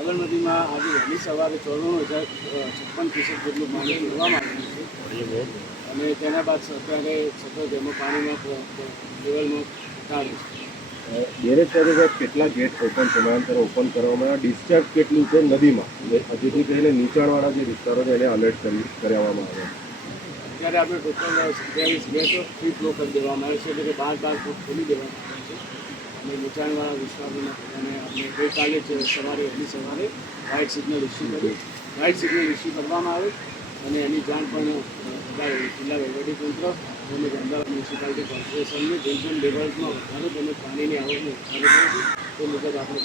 સાબરમતીમાં આજે વહેલી સવારે 94,056 જેટલું પાણી છોડવામાં આવ્યું છે અને તેના બાદ અત્યારે સતત એમાં પાણીમાં લેવલમાં ઘટાડો છે. બેરેજ સાથે સાહેબ કેટલા ગેટ ઓપન સમાંતર ઓપન કરવામાં આવ્યા, ડિસ્ચાર્જ કેટલું છે નદીમાં, જેથી કરીને નીચાણવાળા જે વિસ્તારો છે એને અલર્ટ કરવામાં આવ્યા. અત્યારે આપણે ટોટલ 27 ગેટો ફ્રી ફ્લો કરી દેવામાં આવે છે, એટલે કે 12 ફૂટ ખોલી દેવામાં આવે છે અને નીચાણવાળા વિસ્તારોના બધાને આપણે ગઈકાલે જ સવારે વહેલી સવારે વ્હાઇટ સિગ્નલ ઇસ્યુ કરવામાં આવે અને એની જાણ પણ જિલ્લા વહીવટીતંત્ર તેમજ અમદાવાદ મ્યુનિસિપાલિટી કોર્પોરેશનને જેમ જેમ લેવલ્સમાં વધારો તેમજ પાણીની આવકનો વધારો કરે છે તે મુજબ આપણે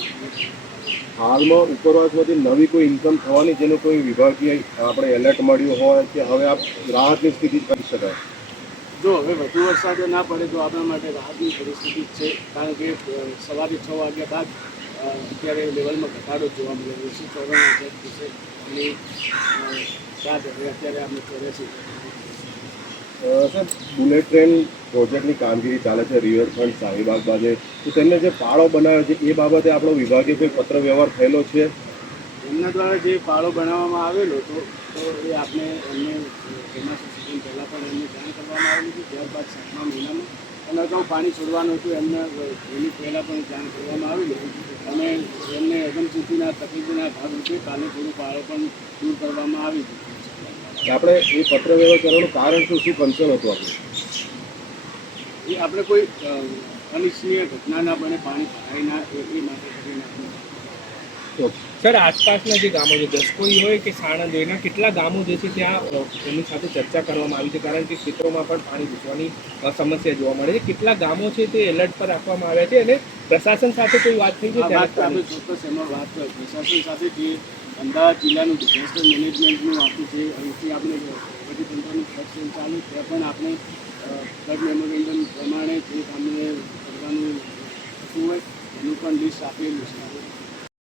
હાલમાં ઉપરવાસમાંથી નવી કોઈ ઇન્કમ થવાની જેનું કોઈ વિભાગીય આપણે એલર્ટ મળ્યું હોય કે હવે આ રાહતની સ્થિતિ કરી શકાય? જો હવે વધુ વરસાદ ના પડે તો આપણા માટે રાહતની પરિસ્થિતિ જ છે, કારણ કે સવારે 6 વાગ્યા બાદ અત્યારે લેવલમાં ઘટાડો જોવા મળે છે. 94,000 વિશે અને બાદ હવે અત્યારે આપણે 84. સર, બુલેટ ટ્રેન પ્રોજેક્ટની કામગીરી ચાલે છે રિવરફ્રન્ટ શાહીબાગ બાજુ, તો તેમને જે પાળો બનાવ્યો છે એ બાબતે આપણો વિભાગે કોઈ પત્ર વ્યવહાર થયેલો છે? એમના દ્વારા જે પાળો બનાવવામાં આવેલો તો એ આપણે એમને ચોમાસું સિઝન પહેલાં પણ એમને જાણ કરવામાં આવેલી હતી. ત્યારબાદ 7મા મહિનામાં અને અગાઉ પાણી છોડવાનું હતું એમને એની પહેલાં પણ જાણ કરવામાં આવેલી અને એમને અગમચેતીના તકલીફના ભાગરૂપે કાલે થોડું પાળો પણ દૂર કરવામાં આવી હતી. આપણે એ પત્ર વ્યવહાર કરવાનું કારણ શું કન્સર્ન હતું આપણે? એ આપણે કોઈ અનિચ્છનીય ઘટના ના બને, પાણી ભરાય ના એ માટે કરીને આપણે. સર, આસપાસના જે ગામો છે, દસકોઈ હોય કે સાણંદ હોય, એના કેટલા ગામો જે છે ત્યાં એમની સાથે ચર્ચા કરવામાં આવી છે, કારણ કે ખેતરોમાં પણ પાણી ઘૂસવાની સમસ્યા જોવા મળે છે. કેટલા ગામો છે તે એલર્ટ પર રાખવામાં આવ્યા છે અને પ્રશાસન સાથે કોઈ વાત થઈ છે? આપણે ચોક્કસ એમાં વાત કરી પ્રશાસન સાથે જે અમદાવાદ જિલ્લાનું ડિઝાસ્ટર મેનેજમેન્ટનું આખું જે અહીંથી આપણે વહીવટીતંત્રનું ફ્લડ ચાલુ ત્યાં પણ આપણે ફ્લડ મેમોરેન્ડમ પ્રમાણે જે કામને કરવાનું થતું હોય એનું પણ લિસ્ટ આપેલું છે.